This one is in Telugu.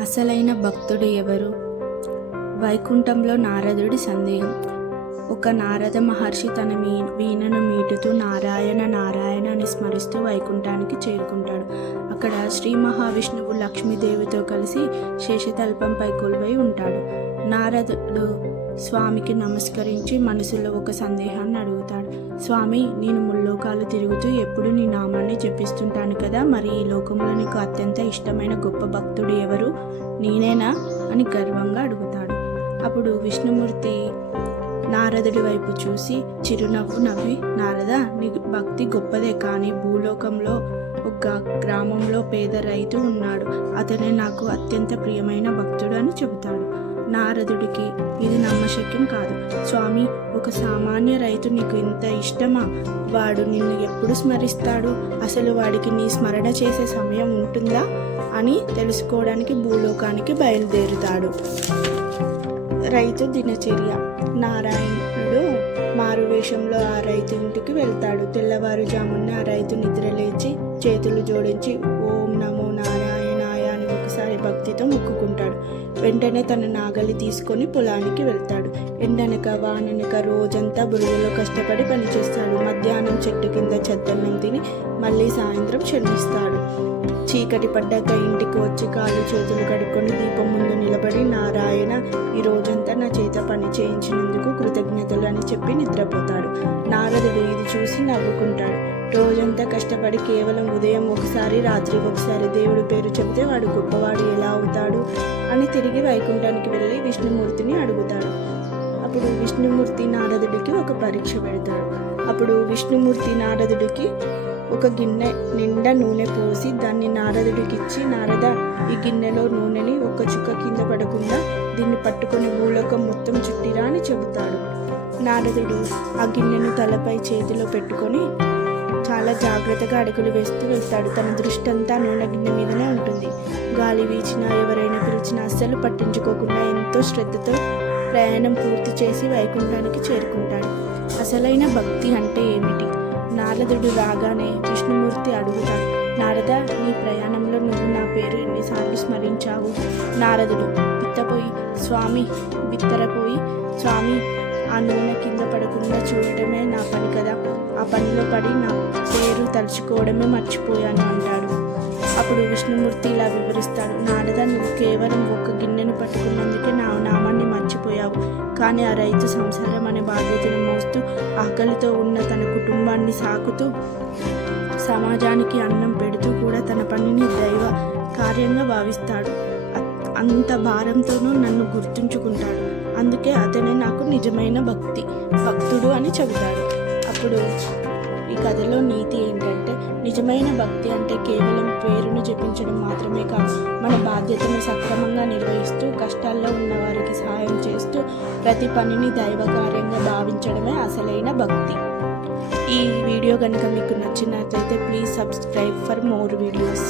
అసలైన భక్తుడు ఎవరు? వైకుంఠంలో నారదుడి సందేహం. ఒక నారద మహర్షి తన వీణను మీటుతూ నారాయణ నారాయణ అని స్మరిస్తూ వైకుంఠానికి చేరుకుంటాడు. అక్కడ శ్రీ మహావిష్ణువు లక్ష్మీదేవితో కలిసి శేషతల్పంపై కొలువై ఉంటాడు. నారదుడు స్వామికి నమస్కరించి మనసులో ఒక సందేహాన్ని అడుగుతాడు. స్వామి, నేను ముల్లోకాలు తిరుగుతూ ఎప్పుడు నీ నామాన్ని జపిస్తుంటాను కదా, మరి ఈ లోకంలో నీకు అత్యంత ఇష్టమైన గొప్ప భక్తుడు ఎవరు? నేనేనా అని గర్వంగా అడుగుతాడు. అప్పుడు విష్ణుమూర్తి నారదుడి వైపు చూసి చిరునవ్వు నవ్వి, నారద, నీ భక్తి గొప్పదే, కానీ భూలోకంలో ఒక గ్రామంలో పేద రైతు ఉన్నాడు. అతనే నాకు అత్యంత ప్రియమైన భక్తుడు అని చెబుతాడు. నారదుడికి ఇది నమ్మశక్యం కాదు. స్వామి, ఒక సామాన్య రైతు నీకు ఇంత ఇష్టమా? వాడు నిన్ను ఎప్పుడు స్మరిస్తాడు? అసలు వాడికి నీ స్మరణ చేసే సమయం ఉంటుందా అని తెలుసుకోవడానికి భూలోకానికి బయలుదేరుతాడు. రైతు దినచర్య. నారాయణుడు మారువేషంలో ఆ రైతు ఇంటికి వెళ్తాడు. తెల్లవారుజామున ఆ రైతు నిద్రలేచి చేతులు జోడించి ఓం నమో నారాయణాయ అని ఒకసారి భక్తితో మొక్కుకుంటాడు. వెంటనే తన నాగలి తీసుకొని పొలానికి వెళ్తాడు. ఎండనక వాననక రోజంతా బురదలో కష్టపడి పనిచేస్తాడు. మధ్యాహ్నం చెట్టు కింద చెద్దన్నం తిని మళ్ళీ సాయంత్రం శర్మిస్తాడు. చీకటి పడ్డాక ఇంటికి వచ్చి కాళ్ళు చేతులు కడుక్కొని దీపం ముందు నిలబడి, నారాయణ, ఈ రోజంతా నా చేత పని చేయించినందుకు కృతజ్ఞతలు అని చెప్పి నిద్రపోతాడు. నారదుడు ఇది చూసి నవ్వుకుంటాడు. రోజంతా కష్టపడి కేవలం ఉదయం ఒకసారి రాత్రి ఒకసారి దేవుడి పేరు చెబితే వాడు గొప్పవాడు ఎలా అవుతాడు అని తిరిగి వైకుంఠానికి వెళ్ళి విష్ణుమూర్తిని అడుగుతాడు. అప్పుడు విష్ణుమూర్తి నారదుడికి ఒక పరీక్ష పెడతాడు. అప్పుడు విష్ణుమూర్తి నారదుడికి ఒక గిన్నె నిండా నూనె పోసి దాన్ని నారదుడికి ఇచ్చి, నారద, ఈ గిన్నెలో నూనెని ఒక్క చుక్క కింద పడకుండా దీన్ని పట్టుకొని భూలోకం మొత్తం చుట్టిరా అని చెబుతాడు. నారదుడు ఆ గిన్నెను తలపై చేతిలో పెట్టుకొని చాలా జాగ్రత్తగా అడుగులు వేస్తూ వెళ్తాడు. తన దృష్టి అంతా నూనె గిన్నె మీదనే ఉంటుంది. గాలి వీచినా ఎవరైనా పిలిచినా అస్సలు పట్టించుకోకుండా ఎంతో శ్రద్ధతో ప్రయాణం పూర్తి చేసి వైకుంఠానికి చేరుకుంటాడు. అసలైన భక్తి అంటే ఏమిటి? నారదుడు రాగానే విష్ణుమూర్తి అడుగుతాడు. నారద, నీ ప్రయాణంలో నువ్వు నా పేరు ఎన్నిసార్లు స్మరించావు? నారదుడు బిత్తరపోయి స్వామి, ఆ నూనె కింద పడకుండా చూడటమే నా పని కదా, ఆ పనిలో పడి నా పేరు తలుచుకోవడమే మర్చిపోయాను అంటాడు. అప్పుడు విష్ణుమూర్తి ఇలా వివరిస్తాడు. నారద, నువ్వు కేవలం ఒక గిన్నెను పట్టుకున్నందుకే నా నామాన్ని మర్చిపోయావు. కానీ ఆ రైతు సంసారం అనే బాధ్యతను మోస్తూ ఆకలితో ఉన్న తన కుటుంబాన్ని సాకుతూ సమాజానికి అన్నం పెడుతూ కూడా తన పనిని దైవ కార్యంగా భావిస్తాడు. అంత భారంతోనూ నన్ను గుర్తుంచుకుంటాడు. అందుకే అతనే నాకు నిజమైన భక్తుడు అని చెబుతాడు. అప్పుడు ఈ కథలో నీతి ఏంటంటే, నిజమైన భక్తి అంటే కేవలం పేరును జపించడం మాత్రమే కాదు, మన బాధ్యతను సక్రమంగా నిర్వహిస్తూ కష్టాల్లో ఉన్న వారికి సహాయం చేస్తూ ప్రతి పనిని దైవ కార్యంగా భావించడమే అసలైన భక్తి. ఈ వీడియో కనుక మీకు నచ్చినట్లయితే please subscribe for more videos.